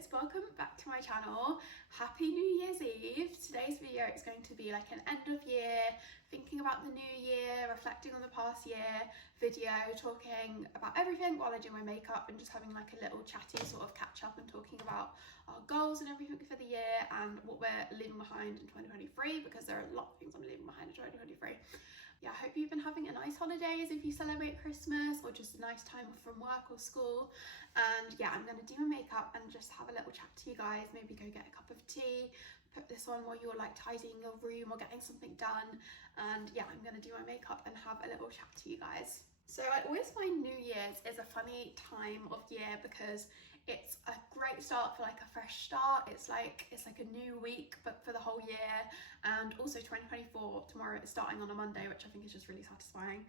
guys, welcome back to my channel. Happy New Year's Eve. Today's video is going to be like an end of year, thinking about the new year, reflecting on the past year video, talking about everything while I do my makeup and just having like a little chatty sort of catch up and talking about our goals and everything for the year and what we're leaving behind in 2023, because there are a lot of things I'm leaving behind in 2023. Yeah, I hope you've been having a nice holidays if you celebrate Christmas, or just a nice time off from work or school. And yeah, I'm gonna do my makeup and just have a little chat to you guys, maybe go get a cup of tea, put this on while you're like tidying your room or getting something done. And yeah, I'm gonna do my makeup and have a little chat to you guys. So I always find New Year's is a funny time of year because it's a great start for like a fresh start. It's like a new week but for the whole year, and also 2024 tomorrow is starting on a Monday, which I think is just really satisfying.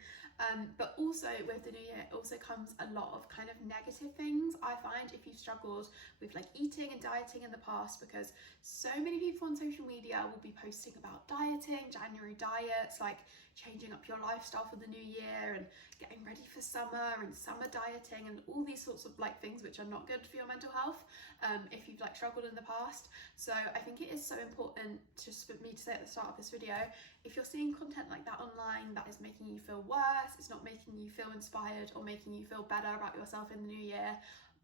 But also with the new year it also comes a lot of kind of negative things, I find, if you've struggled with like eating and dieting in the past, because so many people on social media will be posting about dieting, January diets, like changing up your lifestyle for the new year and getting ready for summer and summer dieting and all these sorts of like things which are not good for your mental health if you've like struggled in the past. So I think it is so important just for me to say at the start of this video, if you're seeing content like that online that is making you feel worse, it's not making you feel inspired or making you feel better about yourself in the new year,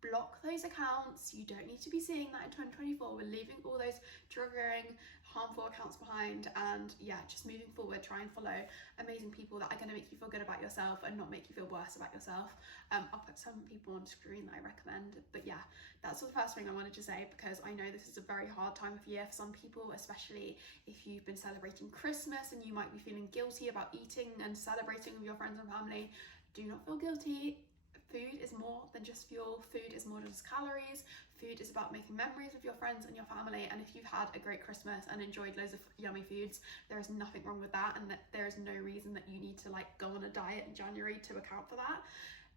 block those accounts. You don't need to be seeing that in 2024. We're leaving all those triggering, harmful accounts behind, and yeah, just moving forward, try and follow amazing people that are going to make you feel good about yourself and not make you feel worse about yourself. I'll put some people on screen that I recommend, but yeah, that's the first thing I wanted to say, because I know this is a very hard time of year for some people, especially if you've been celebrating Christmas and you might be feeling guilty about eating and celebrating with your friends and family. Do not feel guilty. Food is more than just fuel. Food is more than just calories. Food is about making memories with your friends and your family, and if you've had a great Christmas and enjoyed loads of yummy foods, there is nothing wrong with that, and that there is no reason that you need to like go on a diet in January to account for that.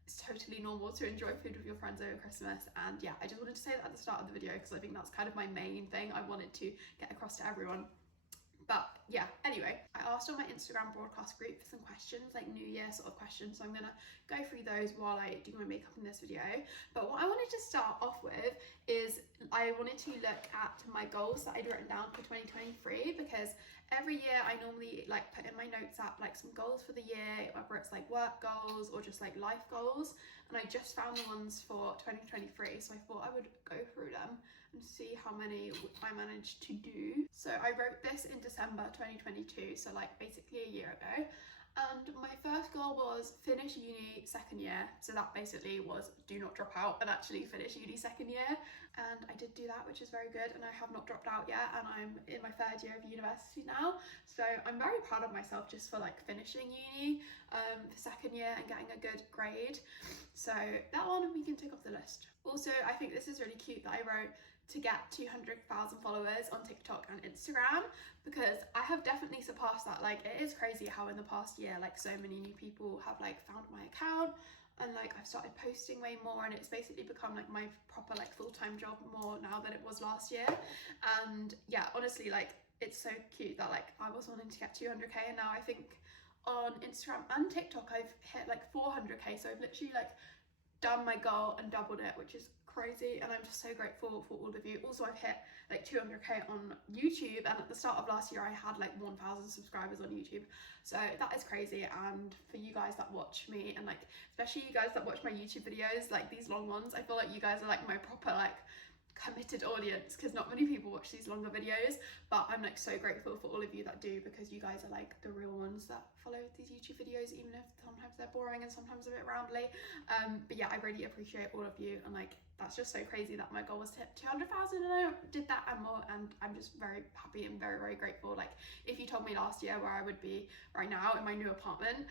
It's totally normal to enjoy food with your friends over Christmas. And yeah, I just wanted to say that at the start of the video because I think that's kind of my main thing I wanted to get across to everyone. But yeah, anyway, I asked on my Instagram broadcast group for some questions, like New Year sort of questions, so I'm gonna go through those while I do my makeup in this video. But what I wanted to start off with is I wanted to look at my goals that I'd written down for 2023, because every year I normally like put in my notes app like some goals for the year, whether it's like work goals or just like life goals, and I just found the ones for 2023, so I thought I would go through them and see how many I managed to do. So I wrote this in December 2022, so like basically a year ago. And my first goal was finish uni second year. So that basically was do not drop out and actually finish uni second year. And I did do that, which is very good. And I have not dropped out yet. And I'm in my third year of university now. So I'm very proud of myself just for like finishing uni for second year and getting a good grade. So that one we can tick off the list. Also, I think this is really cute that I wrote to get 200,000 followers on TikTok and Instagram, because I have definitely surpassed that. Like, it is crazy how in the past year like so many new people have like found my account, and like I've started posting way more, and it's basically become like my proper like full-time job more now than it was last year. And yeah, honestly, like it's so cute that like I was wanting to get 200k, and now I think on Instagram and TikTok I've hit like 400k, so I've literally like done my goal and doubled it, which is crazy, and I'm just so grateful for all of you. Also, I've hit like 200k on YouTube, and at the start of last year I had like 1,000 subscribers on YouTube, so that is crazy. And for you guys that watch me, and like especially you guys that watch my YouTube videos, like these long ones, I feel like you guys are like my proper like committed audience, because not many people watch these longer videos, but I'm like so grateful for all of you that do, because you guys are like the real ones that follow these YouTube videos, even if sometimes they're boring and sometimes a bit rambly. But yeah, I really appreciate all of you, and like that's just so crazy that my goal was to hit 200,000 and I did that and more, and I'm just very happy and very, very grateful. Like if you told me last year where I would be right now in my new apartment,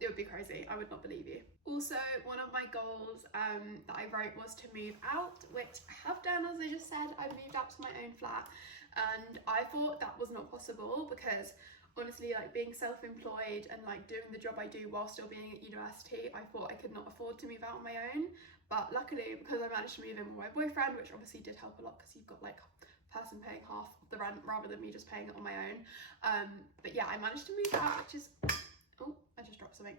it would be crazy. I would not believe you. Also, one of my goals that I wrote was to move out, which I have done. As I just said, I moved out to my own flat, and I thought that was not possible because honestly, like being self-employed and like doing the job I do while still being at university, I thought I could not afford to move out on my own. But luckily, because I managed to move in with my boyfriend, which obviously did help a lot because you've got like a person paying half of the rent rather than me just paying it on my own. But yeah, I managed to move out, which is, oh, I just dropped something.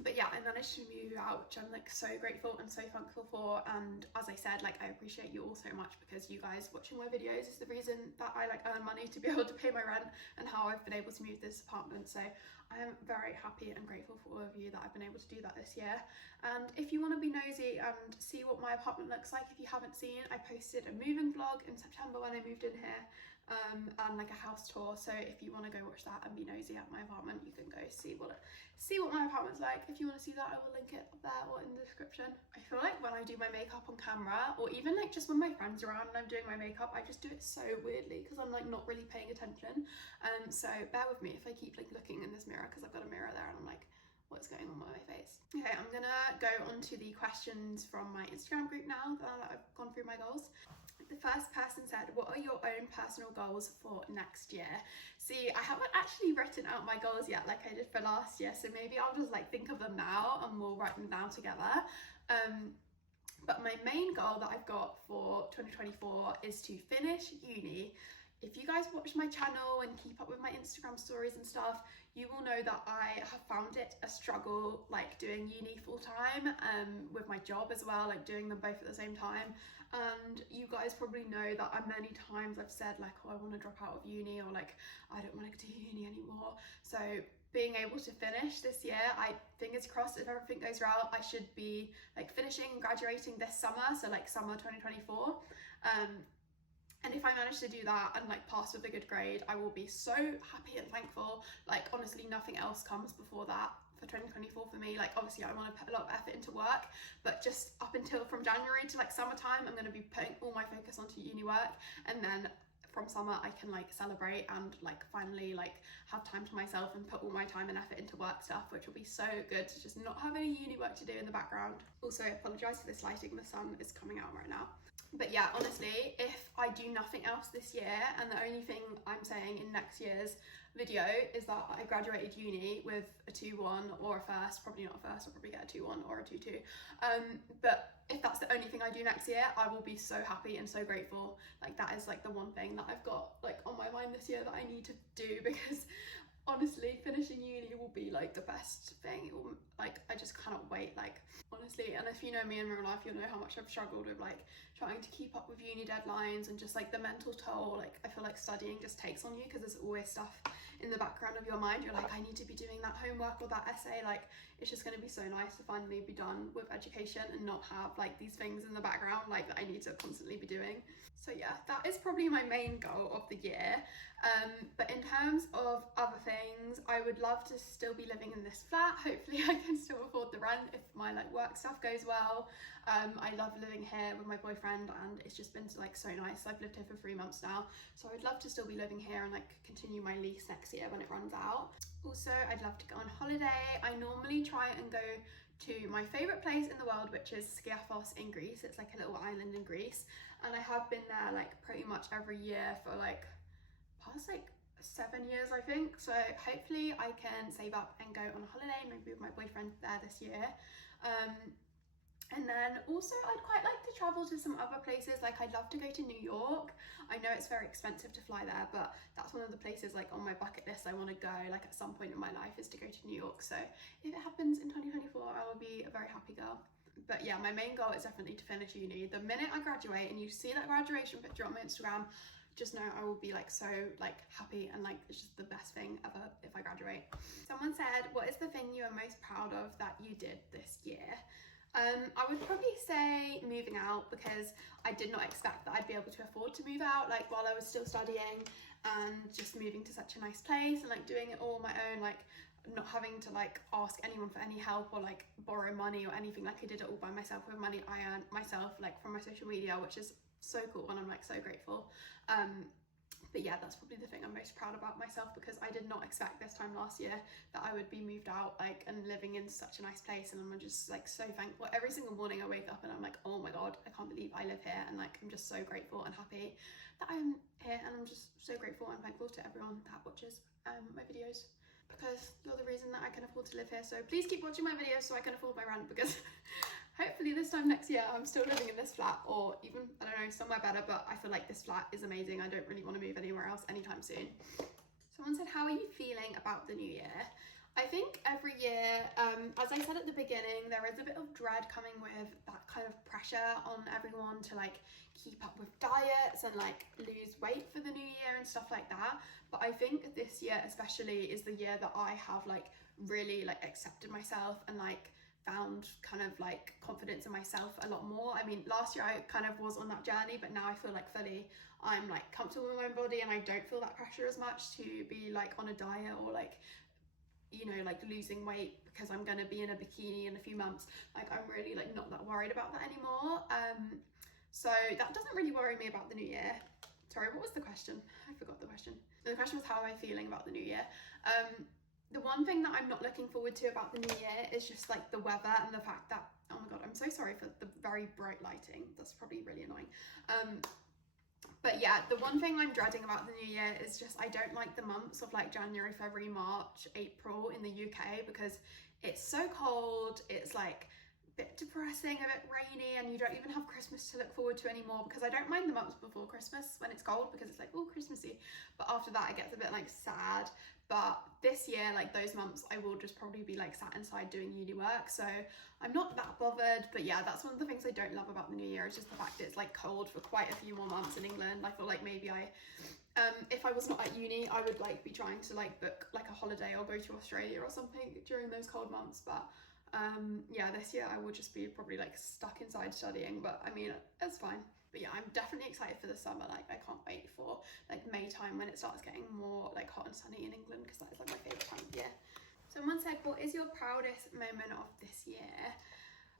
But yeah, I managed to move out, which I'm like so grateful and so thankful for. And as I said, like I appreciate you all so much, because you guys watching my videos is the reason that I like earn money to be able to pay my rent, and how I've been able to move this apartment. So I am very happy and grateful for all of you that I've been able to do that this year. And if you want to be nosy and see what my apartment looks like, if you haven't seen, I posted a moving vlog in September when I moved in here, and like a house tour. So if you want to go watch that and be nosy at my apartment, you can go see what my apartment's like. If you want to see that, I will link it up there or in the description. I feel like when I do my makeup on camera, or even like just when my friends are around and I'm doing my makeup, I just do it so weirdly because I'm like not really paying attention. So bear with me if I keep like looking in this mirror, because I've got a mirror there and I'm like, what's going on with my face? Okay, I'm gonna go on to the questions from my Instagram group now that I've gone through my goals. The first person said, what are your own personal goals for next year? See, I haven't actually written out my goals yet like I did for last year, so maybe I'll just like think of them now and we'll write them down together. But my main goal that I've got for 2024 is to finish uni. If you guys watch my channel and keep up with my Instagram stories and stuff, you will know that I have found it a struggle like doing uni full time, with my job as well, like doing them both at the same time. And you guys probably know that many times I've said like, oh, I want to drop out of uni, or like I don't want to do uni anymore. So being able to finish this year, fingers crossed, if everything goes well, I should be like finishing and graduating this summer, so like summer 2024. And if I manage to do that and like pass with a good grade, I will be so happy and thankful. Like honestly, nothing else comes before that for 2024 for me. Like obviously I want to put a lot of effort into work, but just up until from January to like summertime, I'm going to be putting all my focus onto uni work, and then from summer I can like celebrate and like finally like have time to myself and put all my time and effort into work stuff, which will be so good to just not have any uni work to do in the background. Also, I apologise for this lighting, the sun is coming out right now. But yeah, honestly, if I do nothing else this year, and the only thing I'm saying in next year's video is that I graduated uni with a 2-1 or a first, probably not a first, I'll probably get a 2-1 or a 2-2. But if that's the only thing I do next year, I will be so happy and so grateful. Like that is like the one thing that I've got like on my mind this year that I need to do, because honestly, finishing uni will be like the best thing. It will, like, I just cannot wait, like, honestly. And if you know me in real life, you'll know how much I've struggled with like trying to keep up with uni deadlines, and just like the mental toll, like I feel like studying just takes on you, because there's always stuff in the background of your mind. You're like, I need to be doing that homework or that essay. Like it's just going to be so nice to finally be done with education and not have like these things in the background like that I need to constantly be doing. So yeah, that is probably my main goal of the year. But in terms of other things, I would love to still be living in this flat. Hopefully I can still afford the rent if my like work stuff goes well. I love living here with my boyfriend, and it's just been like so nice. I've lived here for 3 months now, so I'd love to still be living here and like continue my lease next year when it runs out. Also, I'd love to go on holiday. I normally try and go to my favourite place in the world, which is Skiathos in Greece. It's like a little island in Greece, and I have been there like pretty much every year for like past like 7 years, I think. So hopefully I can save up and go on a holiday, maybe with my boyfriend there this year. And then also I'd quite like to travel to some other places. Like I'd love to go to New York. I know it's very expensive to fly there, but that's one of the places like on my bucket list I want to go like at some point in my life, is to go to New York. So if it happens in 2024, I will be a very happy girl. But yeah, my main goal is definitely to finish uni. The minute I graduate and you see that graduation picture on my Instagram, just know I will be like so like happy, and like it's just the best thing ever if I graduate. Someone said, what is the thing you are most proud of that you did this year? I would probably say moving out, because I did not expect that I'd be able to afford to move out like while I was still studying, and just moving to such a nice place and like doing it all on my own, like not having to like ask anyone for any help or like borrow money or anything. Like I did it all by myself with money I earned myself like from my social media, which is so cool, and I'm like so grateful. But yeah, that's probably the thing I'm most proud about myself, because I did not expect this time last year that I would be moved out like and living in such a nice place, and I'm just like so thankful. Every single morning I wake up and I'm like, oh my god, I can't believe I live here, and like I'm just so grateful and happy that I'm here, and I'm just so grateful and thankful to everyone that watches my videos, because you're the reason that I can afford to live here. So please keep watching my videos so I can afford my rent, because hopefully this time next year I'm still living in this flat, or even, I don't know, somewhere better, but I feel like this flat is amazing. I don't really want to move anywhere else anytime soon. Someone said, how are you feeling about the new year? I think every year, as I said at the beginning, there is a bit of dread coming with that kind of pressure on everyone to like keep up with diets and like lose weight for the new year and stuff like that. But I think this year especially is the year that I have like really like accepted myself and like found kind of like confidence in myself a lot more. I mean, last year I kind of was on that journey, but now I feel like fully I'm like comfortable with my own body and I don't feel that pressure as much to be like on a diet or like, you know, like losing weight because I'm gonna be in a bikini in a few months. Like I'm really like not that worried about that anymore. So that doesn't really worry me about the new year. Sorry, what was the question? I forgot the question. The question was, how am I feeling about the new year? The one thing that I'm not looking forward to about the new year is just like the weather and the fact that, oh my god, I'm so sorry for the very bright lighting. That's probably really annoying. But yeah, the one thing I'm dreading about the new year is just I don't like the months of like January, February, March, April in the UK because it's so cold. It's like a bit depressing, a bit rainy, and you don't even have Christmas to look forward to anymore, because I don't mind the months before Christmas when it's cold because it's like, oh, Christmassy. But after that, it gets a bit like sad. But this year, like those months, I will just probably be like sat inside doing uni work. So I'm not that bothered. But yeah, that's one of the things I don't love about the new year is just the fact that it's like cold for quite a few more months in England. I feel like maybe if I was not at uni, I would like be trying to like book like a holiday or go to Australia or something during those cold months. But yeah, this year I will just be probably like stuck inside studying. But I mean, it's fine. But yeah, I'm definitely excited for the summer. Like I can't wait for like May time when it starts getting more like hot and sunny in England, because that is like my favourite time of year. Someone said, what is your proudest moment of this year?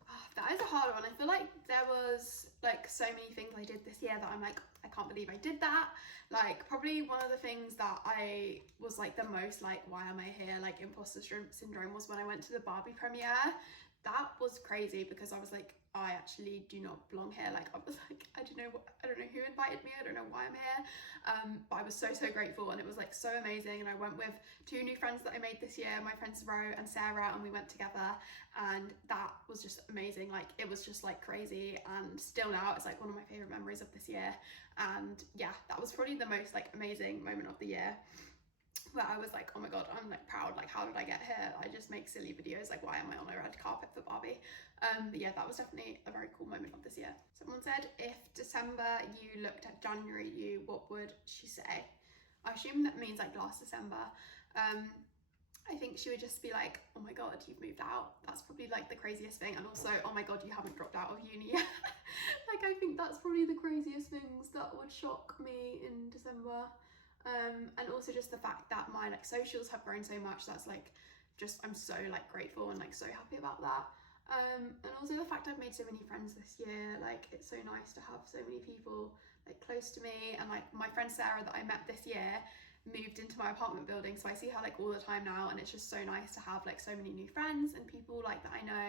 Oh, that is a hard one. I feel like there was like so many things I did this year that I'm like, I can't believe I did that. Like probably one of the things that I was like the most like, why am I here? Like imposter syndrome was when I went to the Barbie premiere. That was crazy because I was like, I actually do not belong here. Like I was like, I don't know who invited me, I don't know why I'm here, but I was so grateful, and it was like so amazing. And I went with two new friends that I made this year, my friends Ro and Sarah, and we went together, and that was just amazing. Like it was just like crazy, and still now it's like one of my favorite memories of this year. And yeah, that was probably the most like amazing moment of the year, where I was like, oh my god, I'm like proud, like how did I get here? I just make silly videos, like why am I on a red carpet for Barbie? But yeah, that was definitely a very cool moment of this year. Someone said, if December you looked at January you, what would she say? I assume that means like last December. I think she would just be like, oh my god, you've moved out. That's probably like the craziest thing. And also, oh my god, you haven't dropped out of uni yet. Like I think that's probably the craziest things that would shock me in December. And also just the fact that my like socials have grown so much, that's like just, I'm so like grateful and like so happy about that. And also the fact I've made so many friends this year. Like it's so nice to have so many people like close to me, and like my friend Sarah that I met this year moved into my apartment building, so I see her like all the time now, and it's just so nice to have like so many new friends and people like that I know.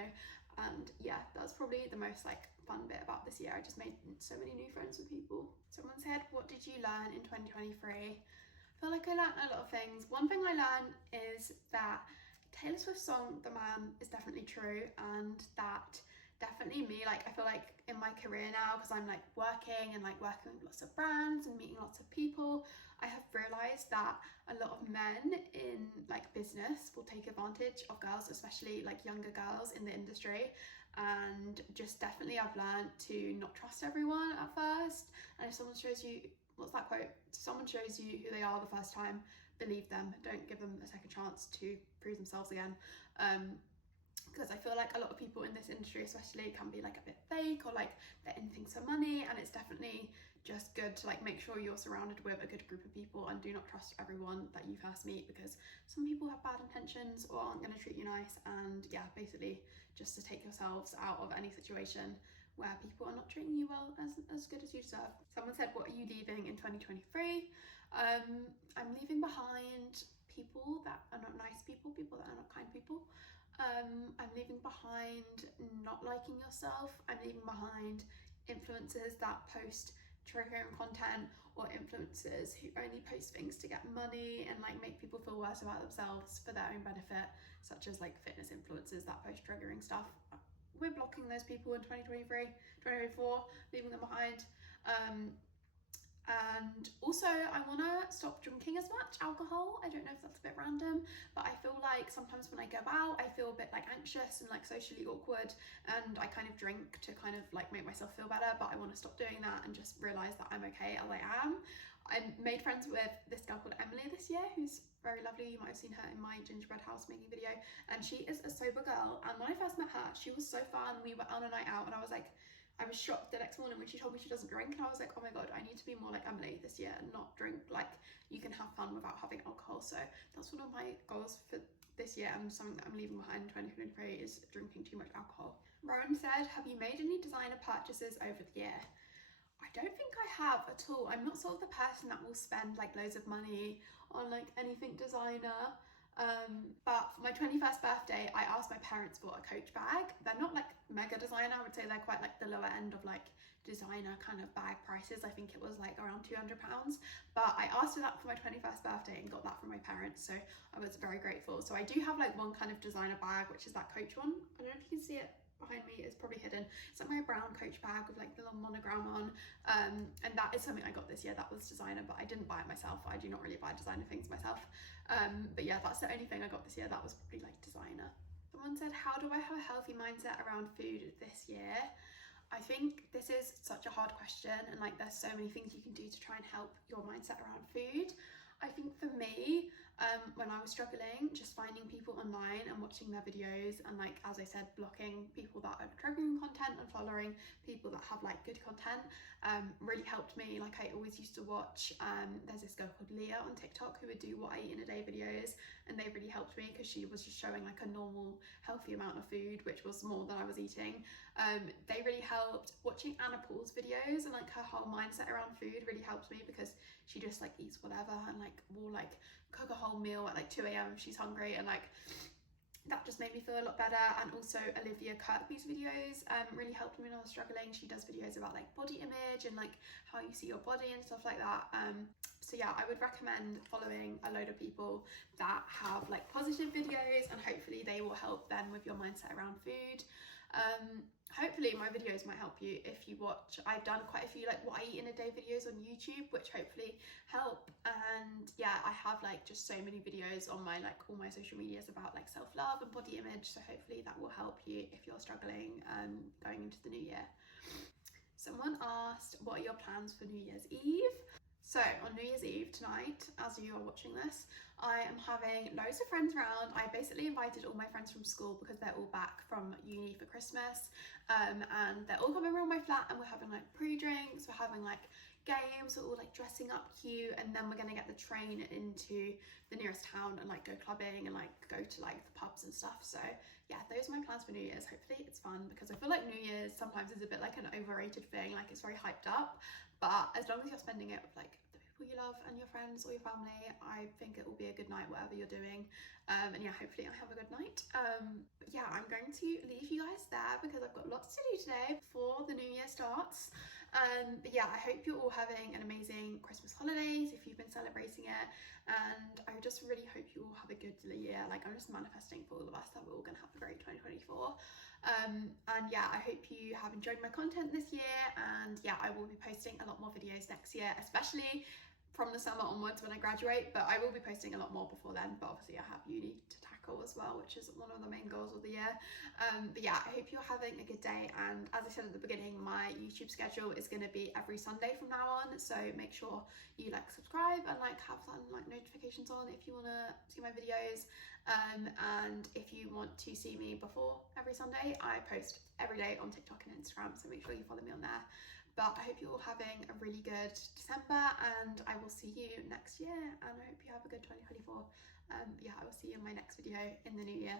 And yeah, that's probably the most like fun bit about this year. I just made so many new friends with people. Someone said, what did you learn in 2023? I feel like I learned a lot of things. One thing I learned is that Taylor Swift's song The Man is definitely true, and that definitely me, like I feel like in my career now, because I'm like working with lots of brands and meeting lots of people, I have realized that a lot of men in like business will take advantage of girls, especially like younger girls in the industry. And just definitely I've learned to not trust everyone at first, and if someone shows you, what's that quote, if someone shows you who they are the first time, believe them, don't give them a second chance to prove themselves again. Because I feel like a lot of people in this industry especially can be like a bit fake, or like they're in things for money, and it's definitely just good to like make sure you're surrounded with a good group of people and do not trust everyone that you first meet, because some people have bad intentions or aren't going to treat you nice. And yeah, basically just to take yourselves out of any situation where people are not treating you well as good as you deserve. Someone said, what are you leaving in 2023? I'm leaving behind people that are not nice people, people that are not kind people. I'm leaving behind not liking yourself. I'm leaving behind influencers that post triggering content, or influencers who only post things to get money and like make people feel worse about themselves for their own benefit, such as like fitness influencers that post triggering stuff. We're blocking those people in 2023, 2024, leaving them behind. And also I want to stop drinking as much alcohol. I don't know if that's a bit random, but I feel like sometimes when I go out I feel a bit like anxious and like socially awkward, and I kind of drink to kind of like make myself feel better, but I want to stop doing that and just realise that I'm okay as I am. I made friends with this girl called Emily this year, who's very lovely. You might have seen her in my gingerbread house making video, and she is a sober girl. And when I first met her, she was so fun. We were on a night out and I was shocked the next morning when she told me she doesn't drink, and I was like, oh my god, I need to be more like Emily this year and not drink. Like, you can have fun without having alcohol. So that's one of my goals for this year, and something that I'm leaving behind in 2023 is drinking too much alcohol. Rowan said, have you made any designer purchases over the year? I don't think I have at all. I'm not sort of the person that will spend like loads of money on like anything designer. But for my 21st birthday, I asked my parents for a Coach bag. They're not like mega designer. I would say they're quite like the lower end of like designer kind of bag prices. I think it was like around £200. But I asked for that for my 21st birthday and got that from my parents. So I was very grateful. So I do have like one kind of designer bag, which is that Coach one. I don't know if you can see it behind me, it's probably hidden. It's like my brown Coach bag with like the little monogram on, and that is something I got this year. That was designer, but I didn't buy it myself. I do not really buy designer things myself, but yeah, that's the only thing I got this year that was probably like designer. Someone said, how do I have a healthy mindset around food this year? I think this is such a hard question, and like there's so many things you can do to try and help your mindset around food. I think for me, when I was struggling, just finding people online and watching their videos, and like, as I said, blocking people that are triggering content and following people that have like good content, really helped me. Like, I always used to watch, there's this girl called Leah on TikTok who would do what I eat in a day videos, and they really helped me because she was just showing like a normal healthy amount of food, which was more than I was eating. They really helped. Watching Anna Paul's videos and like her whole mindset around food really helped me, because she just like eats whatever and like will like cook a whole meal at like 2 a.m. if she's hungry, and like that just made me feel a lot better. And also Olivia Kirkby's videos really helped me when I was struggling. She does videos about like body image and like how you see your body and stuff like that. So yeah, I would recommend following a load of people that have like positive videos, and hopefully they will help then with your mindset around food. Hopefully my videos might help you if you watch. I've done quite a few like what I eat in a day videos on YouTube, which hopefully help. And yeah, I have like just so many videos on my like all my social medias about like self-love and body image, so hopefully that will help you if you're struggling going into the new year. Someone asked, what are your plans for New Year's Eve? So on New Year's Eve tonight, as you are watching this, I am having loads of friends around. I basically invited all my friends from school because they're all back from uni for Christmas, and they're all coming around my flat, and we're having like pre-drinks, we're having like games, we're all like dressing up cute, and then we're gonna get the train into the nearest town and like go clubbing and like go to like the pubs and stuff. So yeah, those are my plans for New Year's. Hopefully it's fun, because I feel like New Year's sometimes is a bit like an overrated thing, like it's very hyped up, but as long as you're spending it with like the people you love and your friends or your family, I think it will be a good night whatever you're doing. And yeah, hopefully I have a good night. But yeah, I'm going to leave you guys there because I've got lots to do today before the new year starts. But yeah, I hope you're all having an amazing Christmas holidays if you've been celebrating it, and I just really hope you all have a good year. Like, I'm just manifesting for all of us that we're all gonna have a great 2024. And yeah, I hope you have enjoyed my content this year, and yeah, I will be posting a lot more videos next year, especially from the summer onwards when I graduate, but I will be posting a lot more before then. But obviously I have uni to tackle as well, which is one of the main goals of the year. But yeah, I hope you're having a good day, and as I said at the beginning, my YouTube schedule is going to be every Sunday from now on, so make sure you like subscribe and like have some like notifications on if you want to see my videos. And if you want to see me before every Sunday, I post every day on TikTok and Instagram, so make sure you follow me on there. But I hope you're all having a really good December, and I will see you next year, and I hope you have a good 2024. Yeah, I will see you in my next video in the new year.